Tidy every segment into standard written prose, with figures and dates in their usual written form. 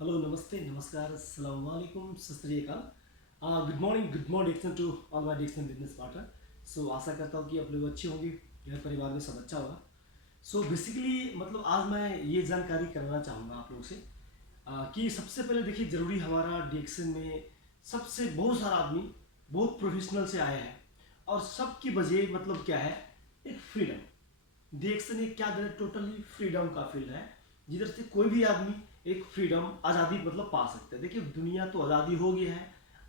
Hello, नमस्ते, नमस्कार, अस्सलाम वालेकुम, सत श्री अकाल। Good morning Dixon to all my Dixon business partner. So आशा करता हूँ कि आप लोग अच्छे होंगे, घर परिवार में सब अच्छा होगा। सो बेसिकली मतलब आज मैं ये जानकारी करना चाहूँगा आप लोगों से कि सबसे पहले देखिए, ज़रूरी हमारा डिक्सन में सबसे बहुत सारा आदमी बहुत प्रोफेशनल से आया है और सबकी वजह मतलब क्या है, एक फ्रीडम। डिएक्शन एक क्या है, टोटली फ्रीडम का फील्ड है जिधर से कोई भी आदमी एक फ्रीडम आज़ादी मतलब पा सकते हैं। देखिए, दुनिया तो आज़ादी हो गई है,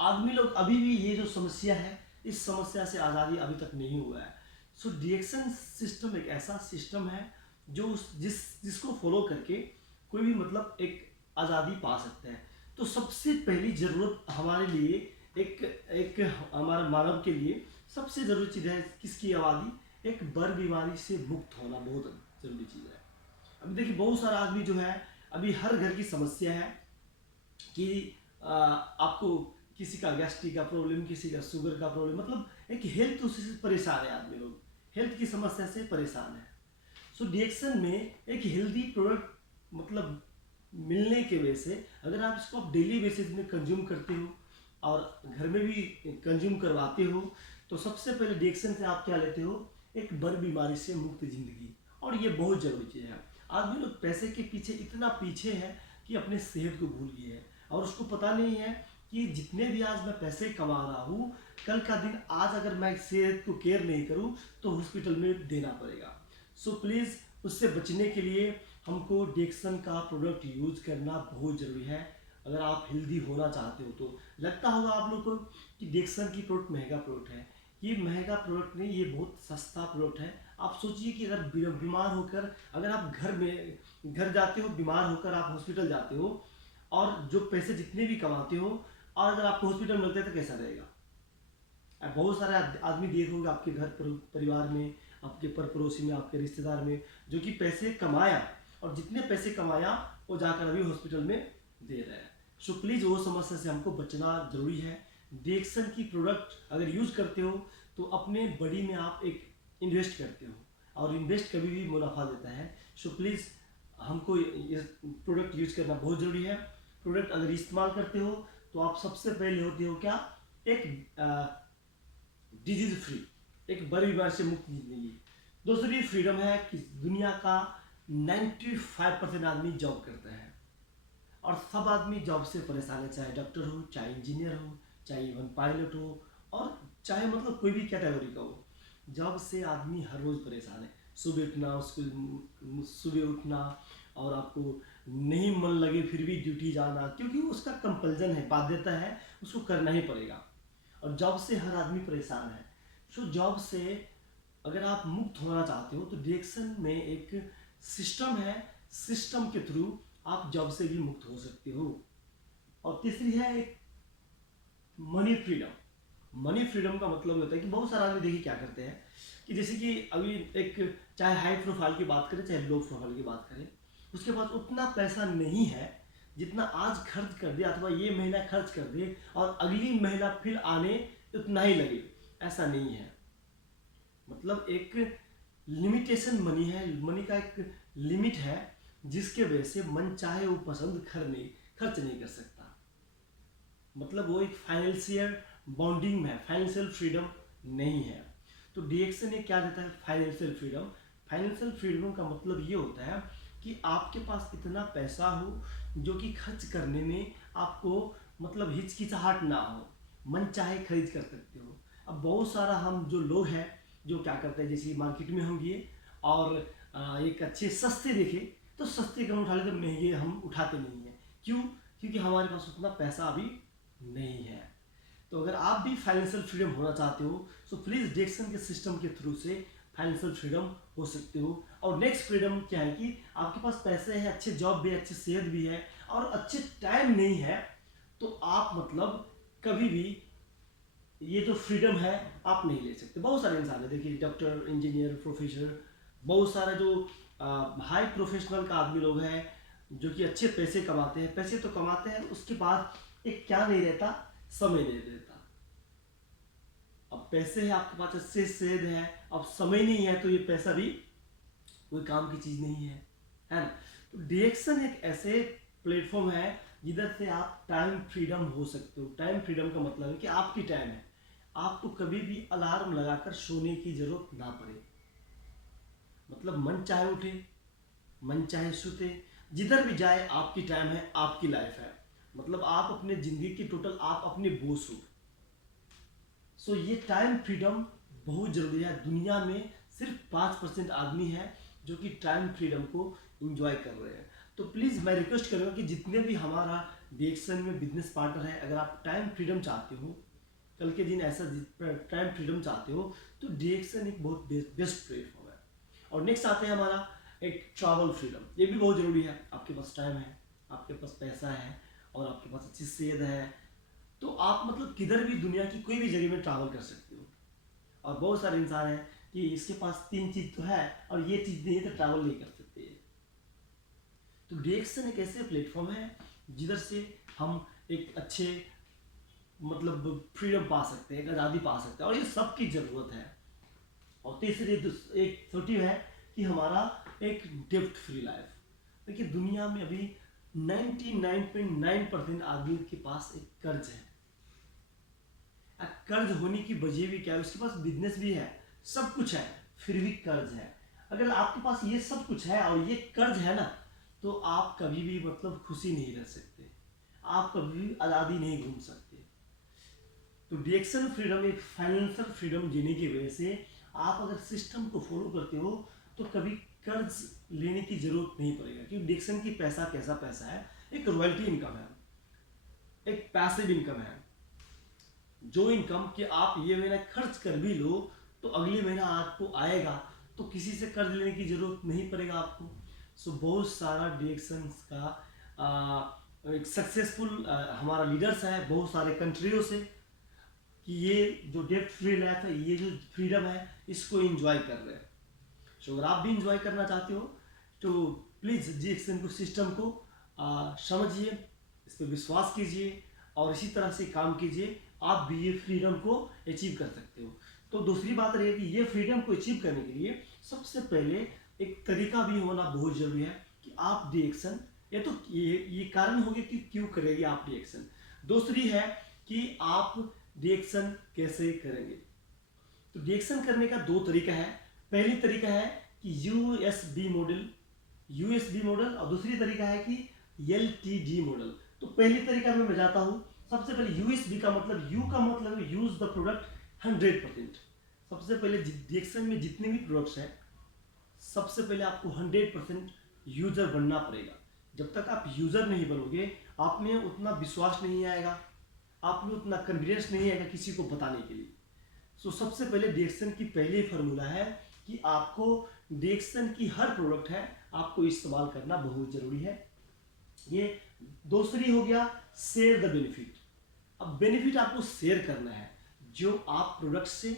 आदमी लोग अभी भी ये जो समस्या है, इस समस्या से आज़ादी अभी तक नहीं हुआ है। सो डिएक्शन सिस्टम एक ऐसा सिस्टम है जो जिसको फॉलो करके कोई भी मतलब एक आज़ादी पा सकते हैं। तो सबसे पहली ज़रूरत हमारे लिए एक एक हमारे मानव के लिए सबसे ज़रूरी चीज़ है किसकी, आबादी, एक बर बीमारी से मुक्त होना बहुत ज़रूरी चीज़ है। अभी देखिए, बहुत सारा आदमी जो है, अभी हर घर की समस्या है कि आपको किसी का गैस्ट्रिक का प्रॉब्लम, किसी का शुगर का प्रॉब्लम, मतलब एक हेल्थ उससे परेशान है, आदमी लोग हेल्थ की समस्या से परेशान है। सो डिएक्शन में एक हेल्दी प्रोडक्ट मतलब मिलने के वजह से अगर आप इसको आप डेली बेसिस में कंज्यूम करते हो और घर में भी कंज्यूम करवाते हो, तो सबसे पहले डिएक्शन से आप क्या लेते हो, एक बर बीमारी से मुक्त जिंदगी। और ये बहुत जरूरी चीज़ है। आदमी लोग पैसे के पीछे इतना पीछे है कि अपने सेहत को भूल गए हैं और उसको पता नहीं है कि जितने भी आज मैं पैसे कमा रहा हूँ, कल का दिन आज अगर मैं सेहत को केयर नहीं करूँ तो हॉस्पिटल में देना पड़ेगा। सो प्लीज़ उससे बचने के लिए हमको डिएक्शन का प्रोडक्ट यूज करना बहुत ज़रूरी है। अगर आप हेल्दी होना चाहते हो तो लगता होगा आप लोग को कि डिएक्शन की प्रोडक्ट महंगा प्रोडक्ट है। ये महंगा प्रोडक्ट नहीं, ये बहुत सस्ता प्रोडक्ट है। आप सोचिए कि अगर बीमार होकर अगर आप घर जाते हो, बीमार होकर आप हॉस्पिटल जाते हो और जो पैसे जितने भी कमाते हो और अगर आपको हॉस्पिटल मिलते हैं तो कैसा रहेगा। अब बहुत सारे आदमी देख होंगे आपके घर पर, परिवार में, आपके पर पड़ोसी में, आपके रिश्तेदार में, जो कि पैसे कमाया और जितने पैसे कमाया वो जाकर अभी हॉस्पिटल में दे रहे हैं। सो प्लीज़ वो समस्या से हमको बचना जरूरी है। डिएक्शन की प्रोडक्ट अगर यूज करते हो तो अपने बॉडी में आप एक इन्वेस्ट करते हो और इन्वेस्ट कभी भी मुनाफा देता है। सो प्लीज़ हमको ये प्रोडक्ट यूज करना बहुत ज़रूरी है। प्रोडक्ट अगर इस्तेमाल करते हो तो आप सबसे पहले होते हो क्या, एक डिजीज फ्री, एक बड़ी बीमारी से मुक्त जिंदगी। दूसरी फ्रीडम है कि दुनिया का 95% आदमी जॉब करता है और सब आदमी जॉब से परेशान है, चाहे डॉक्टर हो, चाहे इंजीनियर हो, चाहे इवन पायलट हो और चाहे मतलब कोई भी कैटेगरी का हो। जॉब से आदमी हर रोज़ परेशान है। सुबह उठना, उसको सुबह उठना और आपको नहीं मन लगे फिर भी ड्यूटी जाना, क्योंकि उसका कंपल्जन है, बाध्यता है, उसको करना ही पड़ेगा। और जॉब से हर आदमी परेशान है। सो जॉब से अगर आप मुक्त होना चाहते हो तो डिएक्शन में एक सिस्टम है, सिस्टम के थ्रू आप जॉब से भी मुक्त हो सकते हो। और तीसरी है एक मनी फ्रीडम। मनी फ्रीडम का मतलब होता है कि बहुत सारे आदमी देखिए क्या करते हैं कि जैसे कि अभी एक, चाहे हाई प्रोफाइल की बात करें चाहे लो प्रोफाइल की बात करें, उसके पास उतना पैसा नहीं है जितना आज खर्च कर दे अथवा ये महीना खर्च कर दे और अगली महीना फिर आने उतना ही लगे। ऐसा नहीं है। मतलब एक लिमिटेशन मनी है, मनी का एक लिमिट है जिसके वजह से मन चाहे वो पसंद खर्च नहीं कर सकता। मतलब वो एक फाइनेंशियल बॉन्डिंग में है, फाइनेंशियल फ्रीडम नहीं है। तो डिएक्शन ये क्या देता है, फाइनेंशियल फ्रीडम। फाइनेंशियल फ्रीडम का मतलब ये होता है कि आपके पास इतना पैसा हो जो कि खर्च करने में आपको मतलब हिचकिचाहट ना हो, मन चाहे खरीद कर सकते हो। अब बहुत सारा हम जो लोग हैं जो क्या करते हैं, जैसे मार्केट में हम गए और एक अच्छे सस्ते देखे तो सस्ते कम उठा लेते, महंगे हम उठाते नहीं हैं। क्यों? क्योंकि हमारे पास उतना पैसा अभी नहीं है। तो अगर आप भी फाइनेंशियल फ्रीडम होना चाहते हो तो प्लीज़ डिएक्शन के सिस्टम के थ्रू से फाइनेंशियल फ्रीडम हो सकते हो। और नेक्स्ट फ्रीडम क्या है कि आपके पास पैसे हैं, अच्छे जॉब भी है, अच्छी सेहत भी है और अच्छे टाइम नहीं है, तो आप मतलब कभी भी ये जो फ्रीडम है आप नहीं ले सकते। बहुत सारे इंसान है, देखिए डॉक्टर, इंजीनियर, प्रोफेसर, बहुत सारा जो हाई प्रोफेशनल का आदमी लोग हैं जो कि अच्छे पैसे कमाते हैं, पैसे तो कमाते हैं, उसके बाद एक क्या नहीं रहता, समय नहीं रहता। अब पैसे है आपके पास, अच्छे सेहत है, अब समय नहीं है तो ये पैसा भी कोई काम की चीज़ नहीं है, है ना। तो डिएक्शन एक ऐसे प्लेटफॉर्म है जिधर से आप टाइम फ्रीडम हो सकते हो। टाइम फ्रीडम का मतलब है कि आपकी टाइम है, आपको कभी भी अलार्म लगाकर सोने की जरूरत ना पड़े। मतलब मन चाहे उठे, मन चाहे सुते, जिधर भी जाए आपकी टाइम है, आपकी लाइफ है। मतलब आप अपने जिंदगी की टोटल आप अपने बॉस हो। सो ये टाइम फ्रीडम बहुत जरूरी है। दुनिया में सिर्फ 5% आदमी है जो कि टाइम फ्रीडम को इंजॉय कर रहे हैं। तो प्लीज़ मैं रिक्वेस्ट करूँगा कि जितने भी हमारा डिएक्शन में बिजनेस पार्टनर है, अगर आप टाइम फ्रीडम चाहते हो, कल के दिन ऐसा टाइम फ्रीडम चाहते हो, तो डिएक्शन एक बहुत बेस्ट प्लेटफॉर्म है। और नेक्स्ट आते हैं हमारा एक ट्रैवल फ्रीडम। ये भी बहुत ज़रूरी है। आपके पास टाइम है, आपके पास पैसा है और आपके पास अच्छी सेहत है, तो आप मतलब किधर भी दुनिया की कोई भी जगह में ट्रैवल कर सकते हो। और बहुत सारे इंसान हैं कि इसके पास 3 चीज़ तो है और ये चीज़ नहीं है तो ट्रैवल नहीं कर सकते। तो डिएक्शन एक ऐसे प्लेटफॉर्म है जिधर से हम एक अच्छे मतलब फ्रीडम पा सकते हैं, एक आज़ादी पा सकते हैं, और ये सबकी ज़रूरत है। और तीसरी एक छोटी है कि हमारा एक डेब्ट फ्री लाइफ। देखिए दुनिया में अभी 99.9% आदमी के पास एक कर्ज है। कर्ज होने की वजह भी क्या है, उसके पास बिजनेस भी है, सब कुछ है, फिर भी कर्ज है। अगर आपके पास ये सब कुछ है और ये कर्ज है ना, तो आप कभी भी मतलब खुशी नहीं रह सकते, आप कभी भी आज़ादी नहीं घूम सकते। तो डिएक्शन फ्रीडम एक फाइनेंशियल फ्रीडम जीने की वजह से आप अगर सिस्टम को फॉलो करते हो तो कभी कर्ज लेने की जरूरत नहीं पड़ेगा। क्योंकि डिएक्शन की पैसा कैसा पैसा है, एक रॉयल्टी इनकम है, एक पैसिव इनकम है। जो इनकम कि आप ये महीना खर्च कर भी लो तो अगले महीना आपको आएगा, तो किसी से कर्ज लेने की जरूरत नहीं पड़ेगा आपको। सो बहुत सारा डिएक्शंस का एक सक्सेसफुल हमारा लीडर्स है बहुत सारे कंट्रियों से कि ये जो डेब्ट फ्री लाइफ है, ये जो फ्रीडम है, इसको एंजॉय कर रहे हैं। सो अगर आप भी इंजॉय करना चाहते हो तो प्लीज़ डिएक्शन को सिस्टम को समझिए, इस पर विश्वास कीजिए और इसी तरह से काम कीजिए, आप भी ये फ्रीडम को अचीव कर सकते हो। तो दूसरी बात रही है कि ये फ्रीडम को अचीव करने के लिए सबसे पहले एक तरीका भी होना बहुत जरूरी है कि आप डिएक्शन, ये तो ये कारण हो गया कि क्यों करेंगे आप डिएक्शन। दूसरी है कि आप डिएक्शन कैसे करेंगे। तो डिएक्शन करने का 2 तरीका है। पहली तरीका है कि यूएसबी मॉडल और दूसरी तरीका है कि एलटीडी मॉडल। तो पहली तरीका में मैं जाता हूँ। सबसे पहले यूएसबी का मतलब, यू का मतलब है यूज द प्रोडक्ट 100%। सबसे पहले डिएक्शन में जितने भी प्रोडक्ट्स हैं, सबसे पहले आपको 100% यूजर बनना पड़ेगा। जब तक आप यूजर नहीं बनोगे, आप में उतना विश्वास नहीं आएगा, आप में उतना कॉन्फिडेंस नहीं आएगा किसी को बताने के लिए। सो सबसे पहले डिएक्शन की पहली फार्मूला है कि आपको डिएक्शन की हर प्रोडक्ट है आपको इस्तेमाल करना बहुत जरूरी है। ये दूसरी हो गया शेयर द बेनिफिट। अब बेनिफिट आपको शेयर करना है, जो आप प्रोडक्ट से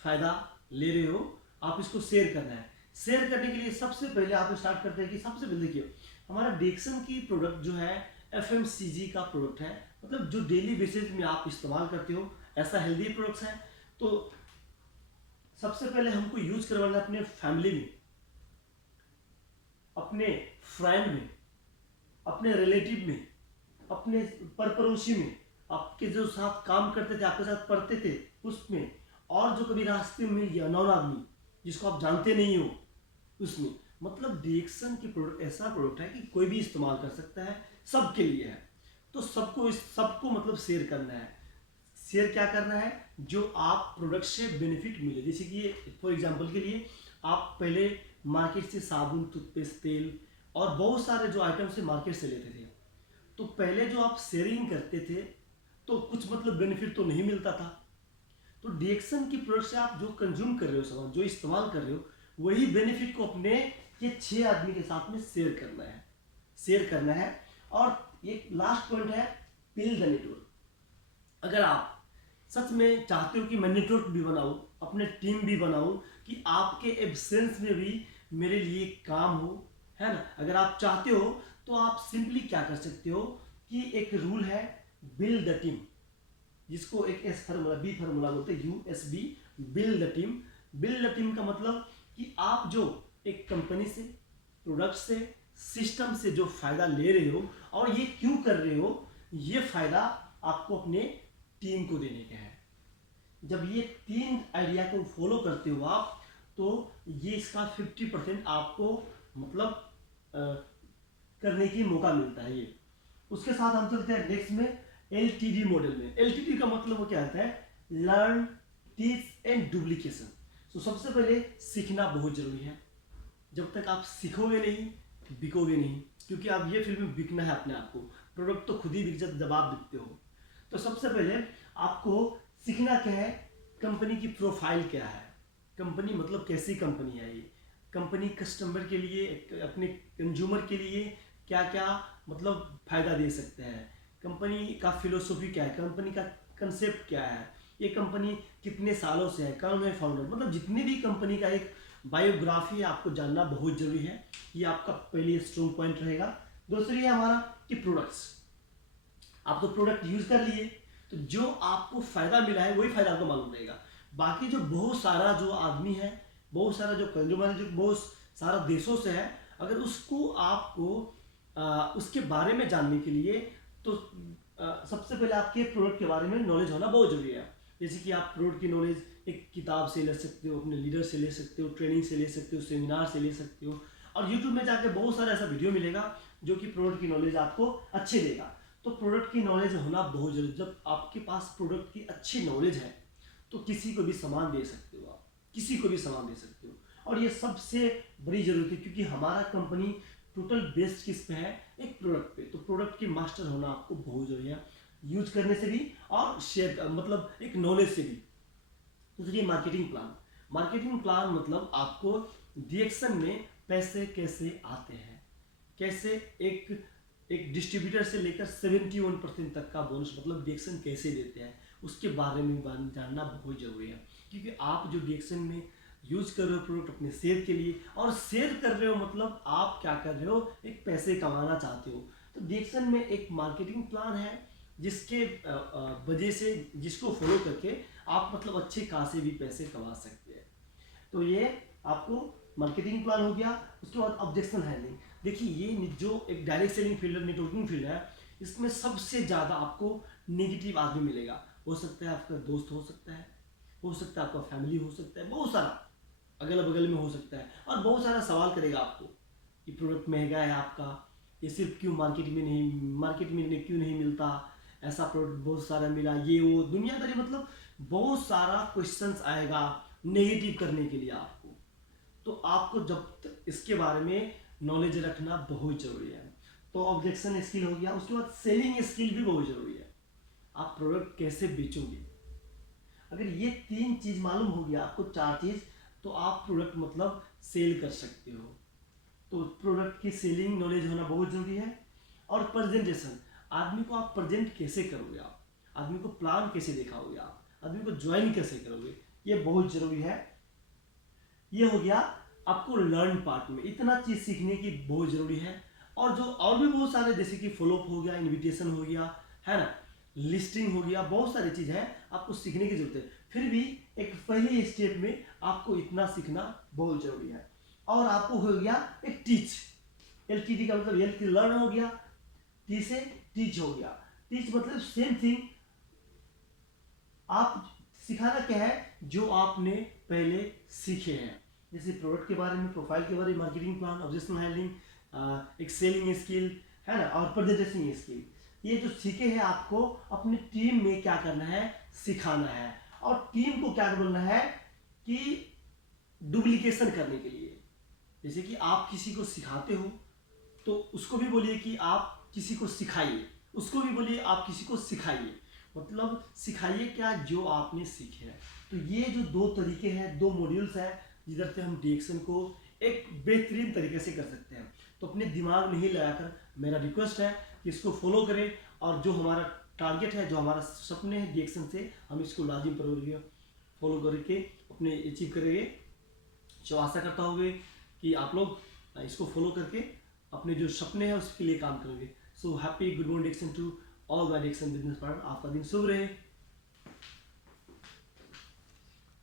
फायदा ले रहे हो आप इसको शेयर करना है। शेयर करने के लिए सबसे पहले आप स्टार्ट करते हैं कि सबसे पहले देखिए हमारा डिएक्शन की प्रोडक्ट जो है एफएमसीजी का प्रोडक्ट है, मतलब जो डेली बेसिस में आप इस्तेमाल करते हो, ऐसा हेल्दी प्रोडक्ट्स है। तो सबसे पहले हमको यूज करवाना अपने फैमिली में, अपने फ्रेंड में, अपने रिलेटिव में, अपने पड़ोसी में, आपके जो साथ काम करते थे, आपके साथ पढ़ते थे उसमें, और जो कभी रास्ते में मिल गया नॉन आदमी जिसको आप जानते नहीं हो उसमें। मतलब डिएक्शन की प्रोडक्ट ऐसा प्रोडक्ट है कि कोई भी इस्तेमाल कर सकता है, सबके लिए है। तो सबको मतलब शेयर करना है। शेयर क्या करना है, जो आप प्रोडक्ट से बेनिफिट मिले। जैसे कि फॉर एग्जांपल के लिए आप पहले मार्केट से साबुन, टूथपेस्ट, तेल और बहुत सारे जो आइटम से मार्केट से लेते थे, तो पहले जो आप शेयरिंग करते थे तो कुछ मतलब बेनिफिट तो नहीं मिलता था। तो डिएक्शन की प्रोडक्ट से आप जो कंज्यूम कर रहे हो, सामान जो इस्तेमाल कर रहे हो, वही बेनिफिट को अपने ये 6 आदमी के साथ में शेयर करना है। और एक लास्ट पॉइंट है बिल्ड द नेटवर्क। अगर आप सच में चाहते हो कि मैं नेटवर्क भी बनाऊं, अपने टीम भी बनाऊं, कि आपके एब्सेंस में भी मेरे लिए काम हो, है ना। अगर आप चाहते हो तो आप सिंपली क्या कर सकते हो कि एक रूल है बिल्ड द टीम, जिसको एक एस फार्मूला बी फार्मूला बोलते हैं, USB, build the team. Build the team का मतलब कि आप जो एक कंपनी से, प्रोडक्ट से, सिस्टम से जो फायदा ले रहे हो और ये क्यों कर रहे हो, ये फायदा आपको अपने टीम को देने का है। जब ये 3 आइडिया को फॉलो करते हो आप, तो ये इसका 50% आपको मतलब करने की मौका मिलता है ये। उसके साथ हम चलते हैं नेक्स्ट में LTD मॉडल में। LTD का मतलब वो क्या होता है, लर्न, टीच एंड डुप्लीकेशन। तो सबसे पहले सीखना बहुत जरूरी है। जब तक आप सीखोगे नहीं, बिकोगे नहीं, क्योंकि आप ये फील्ड में बिकना है अपने आप को। प्रोडक्ट तो खुद ही बिक जाता जब आप बिकते हो। तो सबसे पहले आपको सीखना क्या है, कंपनी की प्रोफाइल क्या है, कंपनी मतलब कैसी कंपनी है ये, कंपनी कस्टमर के लिए, अपने कंज्यूमर के लिए क्या क्या मतलब फायदा दे सकते हैं, कंपनी का फिलोसॉफी क्या है, कंपनी का कंसेप्ट क्या है, ये कंपनी कितने सालों से है, कौन है फाउंडर, मतलब जितनी भी कंपनी का एक बायोग्राफी आपको जानना बहुत जरूरी है। ये आपका पहले स्ट्रॉन्ग पॉइंट रहेगा। दूसरी है हमारा कि प्रोडक्ट्स। आप तो प्रोडक्ट यूज कर लिए, तो जो आपको फायदा मिला है वही फायदा आपको मालूम रहेगा। बाकी जो बहुत सारा जो आदमी है, बहुत सारा जो कंज्यूमर है, जो बहुत सारा देशों से है, अगर उसको आपको उसके बारे में जानने के लिए, तो सबसे पहले आपके प्रोडक्ट के बारे में नॉलेज होना बहुत जरूरी है। जैसे कि आप प्रोडक्ट की नॉलेज एक किताब से ले सकते हो, अपने लीडर से ले सकते हो, ट्रेनिंग से ले सकते हो, सेमिनार से ले सकते हो, और यूट्यूब में जाके बहुत सारा ऐसा वीडियो मिलेगा जो कि प्रोडक्ट की नॉलेज आपको अच्छे देगा। तो प्रोडक्ट की नॉलेज होना बहुत जरूरी। जब आपके पास प्रोडक्ट की अच्छी नॉलेज है तो किसी को भी सामान दे सकते हो, आप किसी को भी सामान दे सकते हो। और ये सबसे बड़ी जरूरत है, क्योंकि हमारा कंपनी टोटल बेस्ड किस पे है, एक प्रोडक्ट पे। तो प्रोडक्ट की मास्टर होना आपको बहुत जरूरी है, यूज करने से भी और शेयर मतलब एक नॉलेज से भी। दूसरी मार्केटिंग प्लान। मार्केटिंग प्लान मतलब आपको रिएक्शन में पैसे कैसे आते हैं, कैसे एक डिस्ट्रीब्यूटर से लेकर 71% तक का बोनस मतलब रिएक्शन कैसे देते हैं, उसके बारे में जानना बहुत जरूरी है। क्योंकि आप जो रिएक्शन में यूज कर रहे हो प्रोडक्ट अपने शेयर के लिए, और शेयर कर रहे हो मतलब आप क्या कर रहे हो, एक पैसे कमाना चाहते हो। तो रिएक्शन में एक मार्केटिंग प्लान है जिसके वजह से, जिसको फॉलो करके आप मतलब अच्छे खासे भी पैसे कमा सकते हैं। तो ये आपको मार्केटिंग प्लान हो गया। उसके बाद ऑब्जेक्शन हैंडलिंग। देखिए ये जो एक direct selling field, networking field है, इसमें सबसे ज़्यादा आपको नेगेटिव आदमी मिलेगा। हो सकता है आपका दोस्त हो सकता है, हो सकता है आपका फैमिली हो सकता है, बहुत सारा अगल बगल में हो सकता है, और बहुत सारा सवाल करेगा आपको कि प्रोडक्ट महंगा है आपका, ये सिर्फ क्यों मार्केट में क्यों नहीं मिलता, ऐसा प्रोडक्ट बहुत सारा मिला, ये वो दुनियादारी, मतलब बहुत सारा क्वेश्चंस आएगा नेगेटिव करने के लिए आपको। तो आपको जब तक इसके बारे में नॉलेज रखना बहुत जरूरी है। तो ऑब्जेक्शन स्किल हो गया। उसके बाद सेलिंग स्किल भी बहुत जरूरी है। आप प्रोडक्ट कैसे बेचोगे, अगर ये 3 चीज मालूम हो गया आपको, 4 चीज, तो आप प्रोडक्ट मतलब सेल कर सकते हो। तो प्रोडक्ट की सेलिंग नॉलेज होना बहुत जरूरी है। और प्रेजेंटेशन, आदमी को आप प्रेजेंट कैसे करोगे, आप आदमी को प्लान कैसे दिखाओगे, आप आदमी को ज्वाइन कैसे करोगे, ये बहुत जरूरी है। ये हो गया आपको लर्न पार्ट में, इतना चीज सीखने की बहुत जरूरी है। और जो और भी बहुत सारे, जैसे कि फॉलोअप हो गया, इनविटेशन हो गया, है ना, लिस्टिंग हो गया, बहुत सारी चीज है आपको सीखने की जरूरत है। फिर भी एक पहले स्टेप में आपको इतना सीखना बहुत जरूरी है। और आपको हो गया एक टीच। LTD का मतलब एल लर्न हो गया, टी से टीच हो गया। टीच मतलब सेम थिंग, आप सिखाना क्या है जो आपने पहले सीखे हैं, जैसे प्रोडक्ट के बारे में, प्रोफाइल के बारे में, मार्केटिंग प्लान, ऑब्जेक्शन हैंडलिंग, एक सेलिंग स्किल, है ना, और प्रेजेंटेशन स्किल। ये जो सीखे हैं आपको अपनी टीम में क्या करना है, सिखाना है। और टीम को क्या बोलना है कि डुप्लीकेशन करने के लिए, जैसे कि आप किसी को सिखाते हो तो उसको भी बोलिए कि आप किसी को सिखाइए, उसको भी बोलिए आप किसी को सिखाइए, मतलब सिखाइए क्या, जो आपने सीखे हैं। तो ये जो 2 तरीके हैं, 2 मॉड्यूल्स हैं, जिधर से हम रिएक्शन को एक बेहतरीन तरीके से कर सकते हैं। तो अपने दिमाग में ही लगाकर मेरा रिक्वेस्ट है कि इसको फॉलो करें, और जो हमारा टारगेट है, जो हमारा सपने हैं रिएक्शन से, हम इसको लाजिम फॉलो करके अपने अचीव करेंगे। जो आशा करता हूँ कि आप लोग इसको फॉलो करके अपने जो सपने हैं उसके लिए काम करेंगे। So happy good morning to all my diction business partner. आपका दिन शुभ रहे।